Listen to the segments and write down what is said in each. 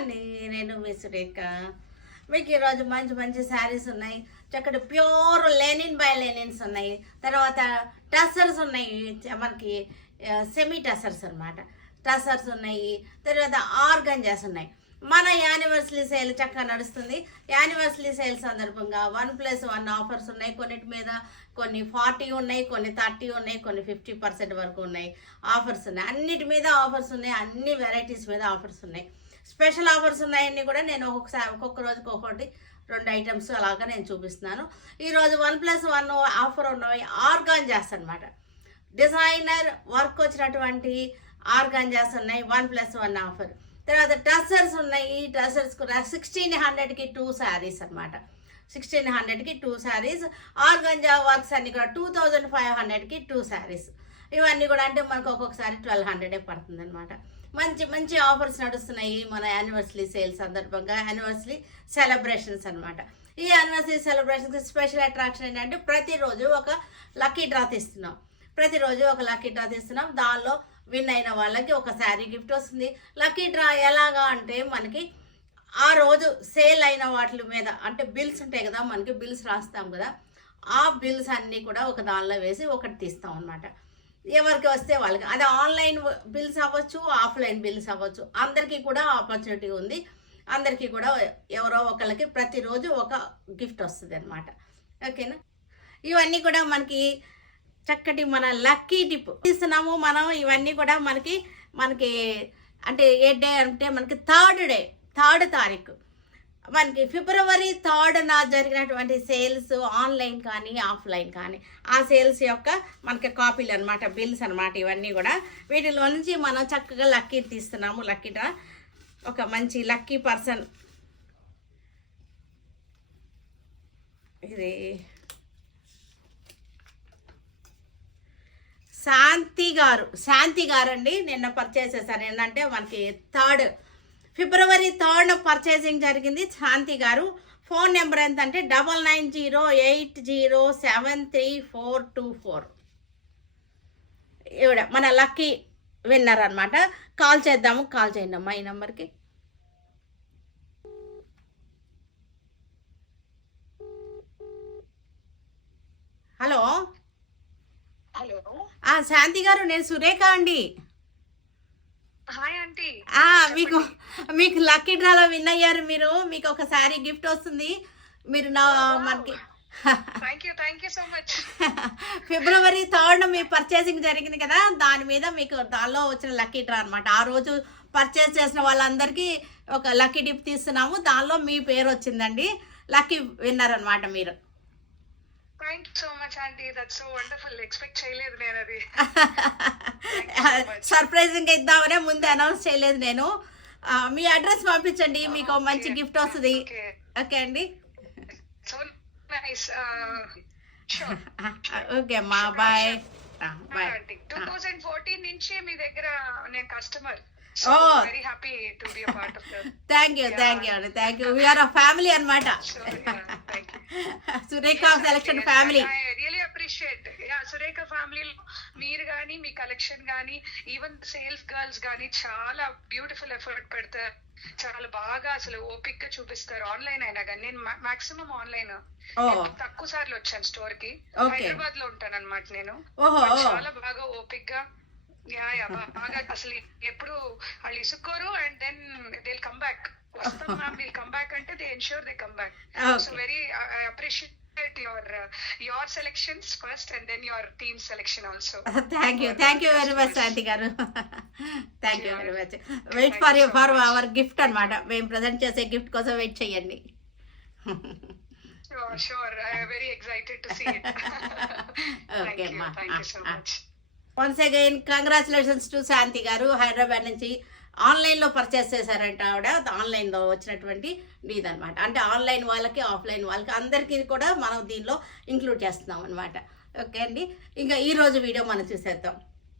అండి, నేను మీ సురేఖ. మీకు ఈరోజు మంచి మంచి శారీస్ ఉన్నాయి. చక్కటి ప్యూర్ లెనిన్ బై లెనిన్స్ ఉన్నాయి. తర్వాత టసర్స్ ఉన్నాయి, మనకి సెమీ టసర్స్ అనమాట. టసర్స్ ఉన్నాయి, తర్వాత ఆర్గంజాస్ ఉన్నాయి. మన యానివర్సరీ సేల్ చక్కగా నడుస్తుంది. యానివర్సరీ సేల్ సందర్భంగా 1+1 ఆఫర్స్ ఉన్నాయి. కొన్నిటి మీద కొన్ని 40 ఉన్నాయి, కొన్ని 30 ఉన్నాయి, కొన్ని 50% వరకు ఉన్నాయి. ఆఫర్స్ ఉన్నాయి, అన్నిటి మీద ఆఫర్స్ ఉన్నాయి. అన్ని వెరైటీస్ మీద ఆఫర్స్ ఉన్నాయి. స్పెషల్ ఆఫర్స్ ఉన్నాయన్నీ కూడా నేను ఒక్కొక్క రోజుకి ఒక్కొక్కటి 2 ఐటమ్స్ అలాగా నేను చూపిస్తున్నాను. ఈరోజు 1+1 ఆఫర్ ఉన్నవి ఆర్గాంజాస్ అనమాట. డిజైనర్ వర్క్ వచ్చినటువంటి ఆర్గాంజాస్ ఉన్నాయి, 1+1 ఆఫర్. తర్వాత టసర్స్ ఉన్నాయి. టసర్స్ కూడా 1600కి 2 శారీస్ అనమాట. 1600కి 2 శారీస్. ఆర్గంజా వర్క్స్ అన్ని కూడా 2500కి 2 శారీస్. ఇవన్నీ కూడా అంటే మనకు ఒక్కొక్కసారి 1200 పడుతుంది అనమాట. మంచి మంచి ఆఫర్స్ నడుస్తున్నాయి మన యానివర్సరీ సేల్ సందర్భంగా. యానివర్సరీ సెలబ్రేషన్స్ అనమాట. ఈ యానివర్సరీ సెలబ్రేషన్స్ స్పెషల్ అట్రాక్షన్ ఏంటంటే ప్రతిరోజు ఒక లక్కీ డ్రా తీస్తున్నాం. ప్రతిరోజు ఒక లక్కీ డ్రా తీస్తున్నాం. దానిలో విన్ అయిన వాళ్ళకి ఒక శారీ గిఫ్ట్ వస్తుంది. లక్కీ డ్రా ఎలాగా అంటే మనకి ఆ రోజు సేల్ అయిన వాటి మీద అంటే బిల్స్ ఉంటాయి కదా, మనకి బిల్స్ రాస్తాం కదా, ఆ బిల్స్ అన్నీ కూడా ఒక దానిలో వేసి ఒకటి తీస్తాం అనమాట. ఎవరికి వస్తే వాళ్ళకి, అది ఆన్లైన్ బిల్స్ అవ్వచ్చు, ఆఫ్లైన్ బిల్స్ అవ్వచ్చు, అందరికీ కూడా ఆపర్చునిటీ ఉంది. అందరికీ కూడా ఎవరో ఒకళ్ళకి ప్రతిరోజు ఒక గిఫ్ట్ వస్తుంది అనమాట. ఓకేనా? ఇవన్నీ కూడా మనకి చక్కటి మన లక్కీ టిప్ ఇస్తున్నాము మనం. ఇవన్నీ కూడా మనకి అంటే ఏ డే అంటే మనకి 3rd తారీఖు మనకి ఫిబ్రవరి 3rd జరిగినటువంటి సేల్స్ ఆన్లైన్ కానీ ఆఫ్లైన్ కానీ ఆ సేల్స్ యొక్క మనకి కాపీలు అనమాట, బిల్స్ అనమాట. ఇవన్నీ కూడా వీటిలో నుంచి మనం చక్కగా లక్కీ తీస్తున్నాము. లక్కీ డ్రా ఒక మంచి లక్కీ పర్సన్. ఇది శాంతి గారు అండి. నిన్న పర్చేస్ చేశారు. ఏంటంటే మనకి ఫిబ్రవరి 3rd పర్చేసింగ్ జరిగింది. శాంతి గారు ఫోన్ నెంబర్ ఎంత అంటే 9908073424. ఇవిడ మన లక్కీ విన్నర్ అనమాట. కాల్ చేద్దాము. కాల్ చేయండి అమ్మా ఈ నెంబర్కి. హలో శాంతి గారు, నేను సురేఖ అండి. మీకు లక్కీ డ్రాలో విన్ అయ్యారు మీరు. మీకు ఒక శారీ గిఫ్ట్ వస్తుంది. మీరు మనకి ఫిబ్రవరి 3rd మీ పర్చేసింగ్ జరిగింది కదా, దాని మీద మీకు దానిలో వచ్చిన లక్కీ డ్రా అనమాట. ఆ రోజు పర్చేస్ చేసిన వాళ్ళందరికీ ఒక లక్కీ టిప్ తీస్తున్నాము. దానిలో మీ పేరు వచ్చిందండి. లక్కీ విన్నర్ అనమాట మీరు. Thank you so much aunty, that's so wonderful. Expect చేయలేదు నేను అది. సర్ప్రైజింగ్ ఇద్దామనే ముందు అనౌన్స్ చేయలేదు నేను. మీ అడ్రస్ పంపించండి, మీకు మంచి గిఫ్ట్ వస్తుంది. ఓకే అండి. So nice. ఓకే అమ్మా, బాయ్. 2014 నుంచి మీ దగ్గర నేను customer. Very happy to be a part of that. Thank you. We are a family అనమాట. Surekha selection family. I really appreciate. Surekha ఫ్యామిలీలో మీరు కానీ మీ కలెక్షన్ కానీ ఈవెన్ సేల్స్ గర్ల్స్ కానీ చాలా బ్యూటిఫుల్ ఎఫర్ట్ పెడతారు. చాలా బాగా అసలు ఓపిక్ గా చూపిస్తారు. ఆన్లైన్ అయినా కానీ నేను మాక్సిమం ఆన్లైన్ తక్కువ సార్లు వచ్చాను స్టోర్ కి. హైదరాబాద్ లో ఉంటాను అనమాట నేను. చాలా బాగా ఓపిక్ గా బాగా అసలు ఎప్పుడు వాళ్ళు ఇసుక్కోరు. And then they will come back. వస్తాం మ్యామ్, విల్ కమ్ బ్యాక్ అంటే they ensure they come back. So very I appreciate your selections first and then your team selection also. Thank you very much Shanti garu. Thank you very much. Wait for our gift అన్నమాట. మేము present చేసే gift కోసం wait చేయండి. Sure. I am very excited to see it. Okay ma. Thank you so much. Once again congratulations to Shanti garu. Hyderabad నుంచి ఆన్లైన్లో purchase చేశారంట ఆవిడ. ఆన్లైన్లో వచ్చినటువంటి ఇదనమాట. అంటే ఆన్లైన్ వాళ్ళకి ఆఫ్లైన్ వాళ్ళకి అందరికీ కూడా మనం దీనిలో ఇంక్లూడ్ చేస్తున్నాం అనమాట. ఓకే అండి, ఇంకా ఈరోజు వీడియో మనం చూసేద్దాం.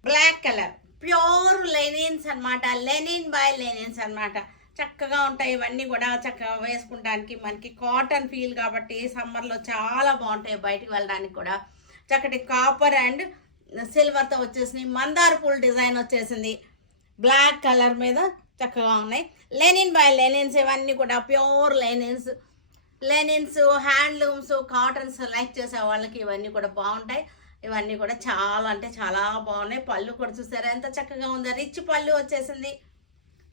బ్లాక్ కలర్ ప్యూర్ లెనిన్స్ అనమాట. లెనిన్ బై లెనిన్స్ అనమాట. చక్కగా ఉంటాయి ఇవన్నీ కూడా. చక్కగా వేసుకుంటానికి మనకి కాటన్ ఫీల్ కాబట్టి సమ్మర్లో చాలా బాగుంటాయి. బయటికి వెళ్ళడానికి కూడా చక్కటి కాపర్ అండ్ సిల్వర్తో వచ్చేసింది. మందార పూల్ డిజైన్ వచ్చేసింది. బ్లాక్ కలర్ మీద చక్కగా ఉన్నాయి. లెనిన్ బై లెనిన్స్, ఇవన్నీ కూడా pure linens handlooms cottons like చేసే వాళ్ళకి ఇవన్నీ కూడా బాగుంటాయి. ఇవన్నీ కూడా చాలా అంటే చాలా బాగున్నాయి. పళ్ళు కూడా చూసారా ఎంత చక్కగా ఉందో, రిచ్ పళ్ళు వచ్చేసింది,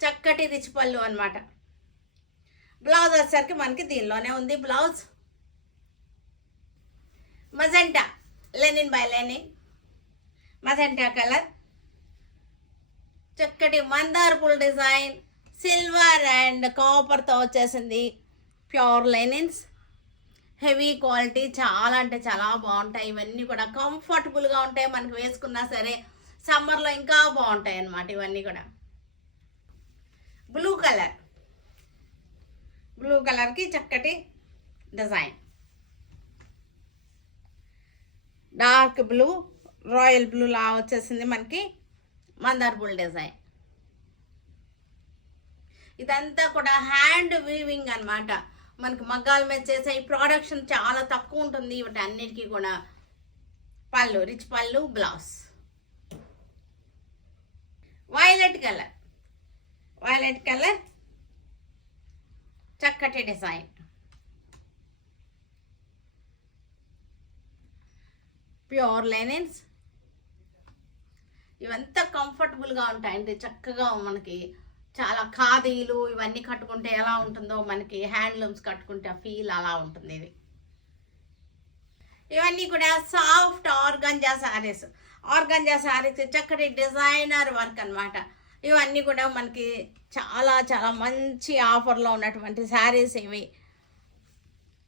చక్కటి రిచ్ పళ్ళు అనమాట. బ్లౌజ్ వచ్చేసరికి మనకి దీనిలోనే ఉంది blouse. Magenta linen by linen, magenta colour, చక్కటి మందార్ పూల్ డిజైన్, సిల్వర్ అండ్ కాపర్తో వచ్చేసింది. ప్యూర్ లెనిన్స్, హెవీ క్వాలిటీ, చాలా అంటే చాలా బాగుంటాయి. ఇవన్నీ కూడా కంఫర్టబుల్గా ఉంటాయి, మనకు వేసుకున్నా సరే సమ్మర్లో ఇంకా బాగుంటాయి అన్నమాట. ఇవన్నీ కూడా బ్లూ కలర్కి చక్కటి design, dark blue, royal blue లా వచ్చేసింది మనకి మందార్ పూల్ డిజైన్. ఇదంతా కూడా హ్యాండ్ వీవింగ్ అన్నమాట. మనకి మగ్గాల మీద చేసే ఈ ప్రొడక్షన్ చాలా తక్కువ ఉంటుంది. ఇవి అన్నిటికీ కూడా పళ్ళు, రిచ్ పళ్ళు, బ్లౌజ్. వైలెట్ కలర్ చక్కటి డిజైన్, ప్యూర్ లెనిన్స్. ఇవంతా కంఫర్టబుల్గా ఉంటాయండి, చక్కగా మనకి చాలా ఖాదీలు ఇవన్నీ కట్టుకుంటే ఎలా ఉంటుందో మనకి హ్యాండ్లూమ్స్ కట్టుకుంటే ఫీల్ అలా ఉంటుంది. ఇవన్నీ కూడా సాఫ్ట్ ఆర్గంజా శారీస్, చక్కటి డిజైనర్ వర్క్ అన్నమాట. ఇవన్నీ కూడా మనకి చాలా చాలా మంచి ఆఫర్లో ఉన్నటువంటి శారీస్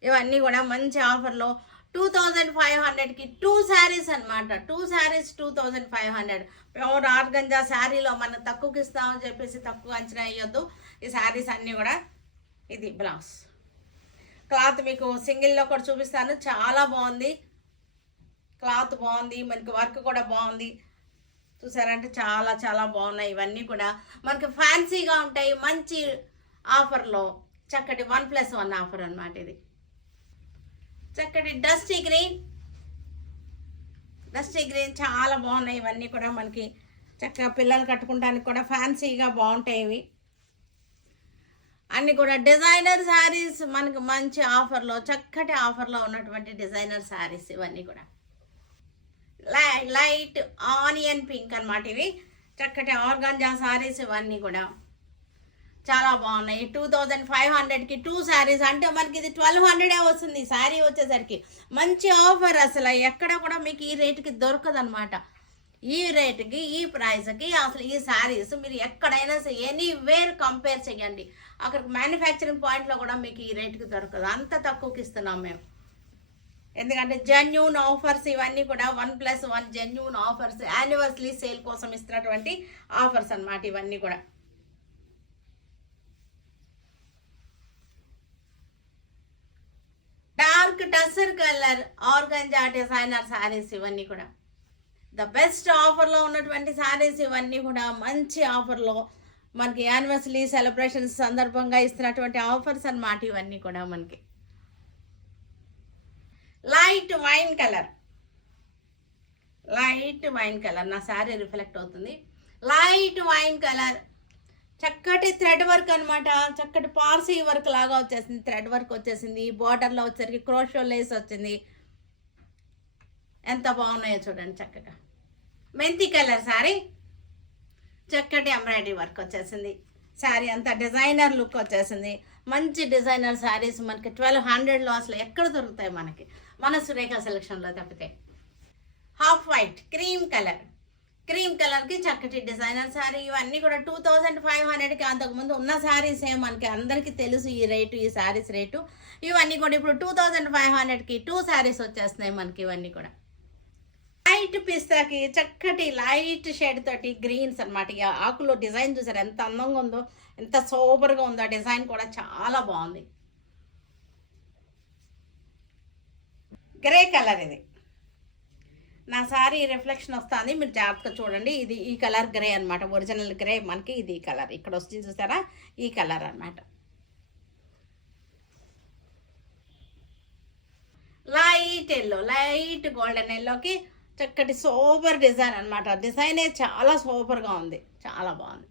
ఇవన్నీ కూడా మంచి ఆఫర్లో 2500కి 2 శారీస్ అనమాట. 2 శారీస్ 2500. ప్యూర్ ఆర్గంజా శారీలో మనం తక్కువకి ఇస్తామని చెప్పేసి తక్కువ అంచనా వేయొద్దు. ఈ శారీస్ అన్నీ కూడా. ఇది బ్లౌజ్. క్లాత్ మీకు సింగిల్లో కూడా చూపిస్తాను, చాలా బాగుంది, క్లాత్ బాగుంది, మనకి వర్క్ కూడా బాగుంది. చూసారంటే చాలా చాలా బాగున్నాయి. ఇవన్నీ కూడా మనకి ఫ్యాన్సీగా ఉంటాయి, మంచి ఆఫర్లో చక్కటి 1+1 ఆఫర్ అన్నమాట. ఇది చక్కటి డస్టీ గ్రీన్ చాలా బాగున్నాయి. ఇవన్నీ కూడా మనకి చక్కగా పిల్లలు కట్టుకోవడానికి కూడా ఫ్యాన్సీగా బాగుంటాయి. ఇవి అన్నీ కూడా డిజైనర్ శారీస్, మనకి మంచి ఆఫర్లో, చక్కటి ఆఫర్లో ఉన్నటువంటి డిజైనర్ శారీస్. ఇవన్నీ కూడా లైట్ ఆనియన్ పింక్ అన్నమాట. ఇవి చక్కటి ఆర్గాంజా శారీస్, ఇవన్నీ కూడా చాలా బాగున్నాయి. 2500కి 2 శారీస్ అంటే మనకి ఇది 1200 వస్తుంది శారీ వచ్చేసరికి. మంచి ఆఫర్, అసలు ఎక్కడ కూడా మీకు ఈ రేటుకి దొరకదనమాట. ఈ రేటుకి, ఈ ప్రైస్కి అసలు ఈ శారీస్ మీరు ఎక్కడైనా ఎనీవేర్ కంపేర్ చేయండి, అక్కడికి మ్యానుఫ్యాక్చరింగ్ పాయింట్లో కూడా మీకు ఈ రేటుకి దొరకదు, అంత తక్కువకి ఇస్తున్నాం మేము. ఎందుకంటే జెన్యూన్ ఆఫర్స్ ఇవన్నీ కూడా 1+1 జెన్యూన్ ఆఫర్స్, యానివర్సరీ సేల్ కోసం ఇస్తున్నటువంటి ఆఫర్స్ అన్నమాట. ఇవన్నీ కూడా dark tussar colour organza designer saris. ఇవన్నీ కూడా ద బెస్ట్ ఆఫర్లో ఉన్నటువంటి శారీస్. ఇవన్నీ కూడా మంచి ఆఫర్లో మనకి యానివర్సరీ సెలబ్రేషన్స్ సందర్భంగా ఇస్తున్నటువంటి ఆఫర్స్ అన్నమాట. ఇవన్నీ కూడా మనకి లైట్ వైన్ కలర్ నా శారీ రిఫ్లెక్ట్ అవుతుంది. లైట్ వైన్ కలర్, చక్కటి థ్రెడ్ వర్క్ అనమాట. చక్కటి పార్సీ వర్క్ లాగా వచ్చేసింది, థ్రెడ్ వర్క్ వచ్చేసింది. బార్డర్లో వచ్చేసరికి క్రోషో లేస్ వచ్చింది. ఎంత బాగున్నాయో చూడండి. చక్కగా మెంతి కలర్ శారీ, చక్కటి ఎంబ్రాయిడరీ వర్క్ వచ్చేసింది. శారీ అంతా డిజైనర్ లుక్ వచ్చేసింది. మంచి డిజైనర్ శారీస్ మనకి 1200లో అసలు ఎక్కడ దొరుకుతాయి మనకి, మన సురేఖ సెలక్షన్లో తప్పితే. హాఫ్ వైట్ క్రీమ్ కలర్కి చక్కటి డిజైనర్ శారీ. ఇవన్నీ కూడా 2500కి. అంతకుముందు ఉన్న శారీస్ మనకి అందరికీ తెలుసు ఈ రేటు, ఈ శారీస్ రేటు. ఇవన్నీ కూడా ఇప్పుడు 2500కి 2 శారీస్ వచ్చేస్తున్నాయి మనకి. ఇవన్నీ కూడా లైట్ పిస్తాకి చక్కటి లైట్ షేడ్ తోటి గ్రీన్స్ అన్నమాట. ఇక ఆకులో డిజైన్ చూసారు ఎంత అందంగా ఉందో, ఎంత సూపర్గా ఉందో. ఆ డిజైన్ కూడా చాలా బాగుంది. గ్రే కలర్, ఇది నా సారీ రిఫ్లెక్షన్ వస్తుంది, మీరు జాగ్రత్తగా చూడండి. ఇది ఈ కలర్ గ్రే అన్నమాట, ఒరిజినల్ గ్రే మనకి. ఇది ఈ కలర్ ఇక్కడ వస్తుంది చూసారా, ఈ కలర్ అన్నమాట. లైట్ ఎల్లో, లైట్ గోల్డెన్ ఎల్లోకి చక్కటి సూపర్ డిజైన్ అన్నమాట. డిజైనే చాలా సూపర్గా ఉంది, చాలా బాగుంది.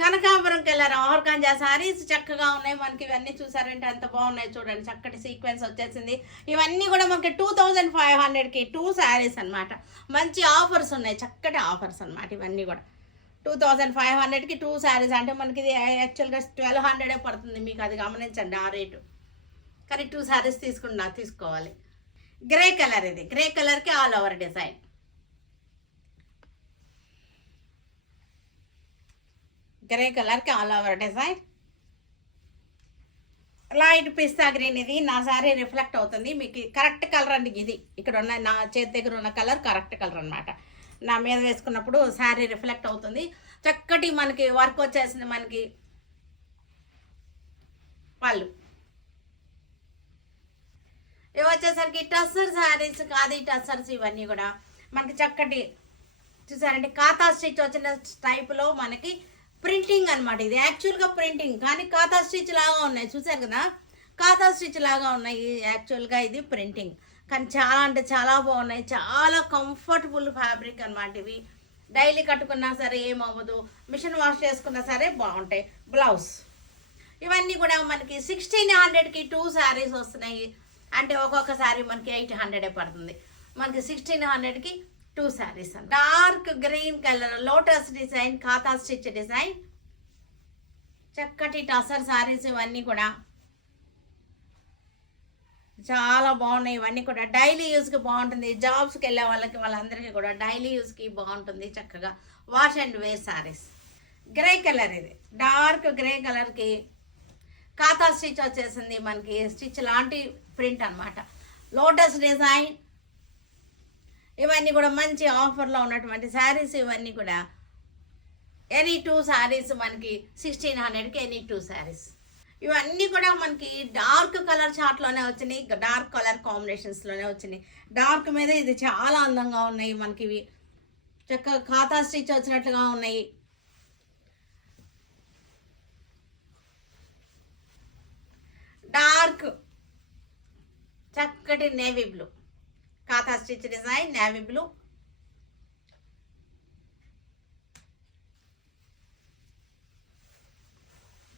కనకాంబరం కలర్ ఆర్గాంజా శారీస్ చక్కగా ఉన్నాయి మనకి. ఇవన్నీ చూసారంటే ఎంత బాగున్నాయి చూడండి, చక్కటి సీక్వెన్స్ వచ్చేసింది. ఇవన్నీ కూడా మనకి 2500కి 2 శారీస్ అనమాట. మంచి ఆఫర్స్ ఉన్నాయి, చక్కటి ఆఫర్స్ అనమాట ఇవన్నీ కూడా. 2500కి 2 శారీస్ అంటే మనకి ఇది యాక్చువల్గా 1200 పడుతుంది, మీకు అది గమనించండి ఆ రేటు. కానీ 2 శారీస్ తీసుకోవాలి. గ్రే కలర్, ఇది గ్రే కలర్కి ఆల్ ఓవర్ డిజైన్. గ్రే కలర్కి ఆల్ ఓవర్ డిజైన్. లైట్ పిస్తా గ్రీన్, ఇది నా సారీ రిఫ్లెక్ట్ అవుతుంది మీకు. కరెక్ట్ కలర్ అండి ఇది. ఇక్కడ ఉన్న నా చేతి దగ్గర ఉన్న కలర్ కరెక్ట్ కలర్ అనమాట. నా మీద వేసుకున్నప్పుడు శారీ రిఫ్లెక్ట్ అవుతుంది. చక్కటి మనకి వర్క్ వచ్చేసింది. మనకి పళ్ళు ఇవి వచ్చేసరికి టస్సర్ శారీస్ కాదు, టస్సర్స్ ఇవన్నీ కూడా మనకి చక్కటి చూసారంటే కాతా స్టిచ్ వచ్చిన టైప్లో మనకి ప్రింటింగ్ అనమాట. ఇది యాక్చువల్గా ప్రింటింగ్ కానీ కాతా స్టిచ్ లాగా ఉన్నాయి, చూసారు కదా, కాతా స్టిచ్ లాగా ఉన్నాయి. యాక్చువల్గా ఇది ప్రింటింగ్ కానీ చాలా అంటే చాలా బాగున్నాయి. చాలా కంఫర్టబుల్ ఫ్యాబ్రిక్ అనమాట. ఇవి డైలీ కట్టుకున్నా సరే ఏమవ్వదు, మిషన్ వాష్ చేసుకున్నా సరే బాగుంటాయి. బ్లౌజ్ ఇవన్నీ కూడా మనకి 1600కి 2 శారీస్ వస్తున్నాయి. అంటే ఒక్కొక్క శారీ మనకి 800 పడుతుంది. మనకి 1600కి 2 saris. Dark green colour lotus design, కాతా స్టిచ్ డిజైన్, చక్కటి టసర్ శారీస్ ఇవన్నీ కూడా చాలా బాగున్నాయి. ఇవన్నీ కూడా డైలీ యూస్కి బాగుంటుంది. జాబ్స్కి వెళ్ళే వాళ్ళందరికీ కూడా డైలీ యూస్కి బాగుంటుంది. చక్కగా wash and wear saris. Grey colour, ఇది డార్క్ గ్రే కలర్కి కాతా స్టిచ్ వచ్చేసింది. మనకి స్టిచ్ లాంటి ప్రింట్ అనమాట. లోటస్ డిజైన్ ఇవన్నీ కూడా మంచి ఆఫర్లో ఉన్నటువంటి శారీస్. ఇవన్నీ కూడా ఎనీ 2 శారీస్ మనకి 1600కి ఎనీ 2 శారీస్. ఇవన్నీ కూడా మనకి డార్క్ కలర్ చార్ట్లోనే వచ్చినాయి, డార్క్ కలర్ కాంబినేషన్స్లోనే వచ్చినాయి. డార్క్ మీద ఇది చాలా అందంగా ఉన్నాయి మనకి. ఇవి చక్కగా ఖాతా స్టిచ్ వచ్చినట్లుగా ఉన్నాయి. డార్క్ చక్కటి నేవీ బ్లూ, కాతా స్టిచ్ డిజైన్ నేవీ బ్లూ.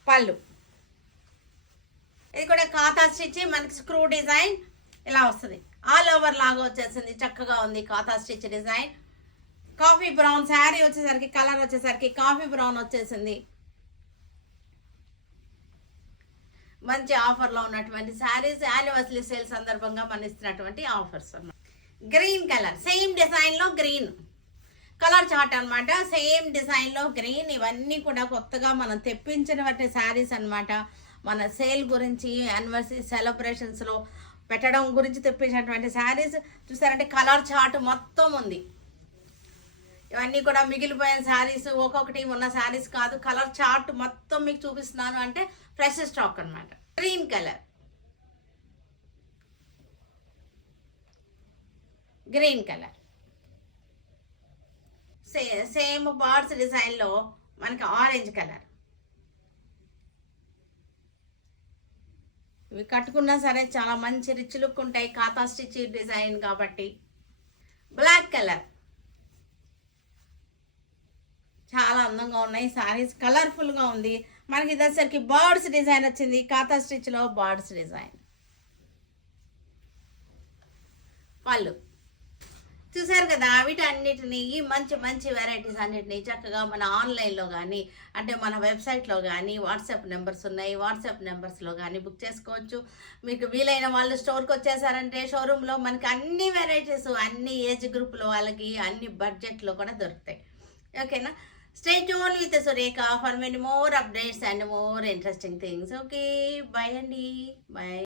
పళ్ళు ఇది కూడా కాతా స్టిచ్ మనకి స్క్రూ డిజైన్ ఇలా వస్తుంది. ఆల్ ఓవర్ లాగా వచ్చేసింది, చక్కగా ఉంది కాతా stitch design. Coffee brown sari వచ్చేసరికి కలర్ వచ్చేసరికి కాఫీ బ్రౌన్ వచ్చేసింది. మంచి ఆఫర్లో ఉన్నటువంటి శారీస్ యానివర్సరీ సేల్ సందర్భంగా మనం ఇస్తున్నటువంటి ఆఫర్స్ అన్నమాట. గ్రీన్ కలర్ సేమ్ డిజైన్లో గ్రీన్ కలర్ చార్ట్ అనమాట. సేమ్ డిజైన్లో గ్రీన్. ఇవన్నీ కూడా కొత్తగా మనం తెప్పించినటువంటి శారీస్ అనమాట. మన సేల్ గురించి యానివర్సరీ సెలబ్రేషన్స్లో పెట్టడం గురించి తెప్పించినటువంటి శారీస్. చూసారంటే కలర్ చార్ట్ మొత్తం ఉంది. ఇవన్నీ కూడా మిగిలిపోయిన శారీస్, ఒక్కొక్కటి ఉన్న శారీస్ కాదు, కలర్ చార్ట్ మొత్తం మీకు చూపిస్తున్నాను. అంటే ఫ్రెష్ స్టాక్ అనమాట. Green colour, green colour same birds డిజైన్లో మనకి ఆరెంజ్ కలర్. ఇవి కట్టుకున్నా సరే చాలా మంచి రిచ్ లుక్ ఉంటాయి, కాతా స్టిచ్ డిజైన్ కాబట్టి. బ్లాక్ కలర్ చాలా అందంగా ఉన్నాయి శారీస్, కలర్ఫుల్గా ఉంది. మనకి ఇదేసరికి బర్డ్స్ డిజైన్ వచ్చింది, కాతా స్టిచ్లో బర్డ్స్ డిజైన్. పళ్ళు చూసారు కదా. వీటన్నిటిని ఈ మంచి మంచి వెరైటీస్ అన్నిటినీ చక్కగా మన ఆన్లైన్లో కానీ అంటే మన వెబ్సైట్లో కానీ వాట్సాప్ నెంబర్స్ ఉన్నాయి, వాట్సాప్ నెంబర్స్లో కానీ బుక్ చేసుకోవచ్చు. మీకు వీలైన వాళ్ళు స్టోర్కి వచ్చేసారంటే షోరూంలో మనకి అన్ని వెరైటీస్ అన్ని ఏజ్ గ్రూప్లో వాళ్ళకి అన్ని బడ్జెట్లో కూడా దొరుకుతాయి. ఓకేనా? Stay tuned with Sureka for many more updates and more interesting things. Okay, bye Andy. Bye.